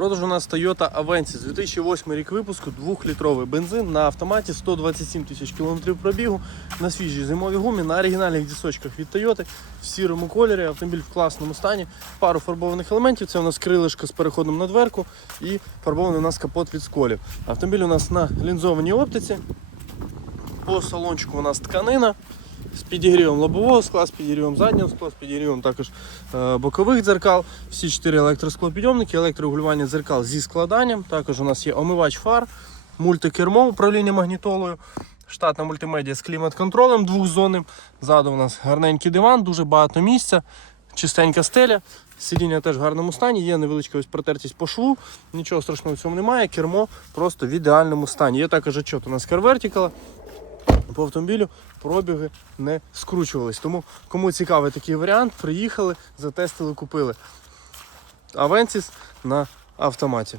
продажу у нас Toyota Avensis, 2008 рік випуску, 2-літровий бензин на автоматі, 127 тисяч кілометрів пробігу, на свіжій зимовій гумі, на оригінальних дісочках від Toyota, в сірому кольорі, автомобіль в класному стані, пару фарбованих елементів. Це у нас крилишко з переходом на дверку і фарбований у нас капот від сколів. Автомобіль у нас на лінзованій оптиці. По салончику у нас тканина з підігрівом лобового скла, з підігрівом заднього скла, з підігрівом також е, бокових дзеркал. Всі чотири електросклопідйомники, електрорегулювання дзеркал зі складанням. Також у нас є омивач фар, мультикермо управління магнітолою. Штатна мультимедіа з клімат-контролем двохзонним. Ззаду у нас гарненький диван, дуже багато місця, чистенька стеля. Сидіння теж в гарному стані, є невеличка ось протертість по шву, нічого страшного в цьому немає. Кермо просто в ідеальному стані. Є також отчет у нас Car Vertical. По автомобілю пробіги не скручувались. Тому кому цікавий такий варіант, приїхали, затестили, купили. Авенсіс на автоматі.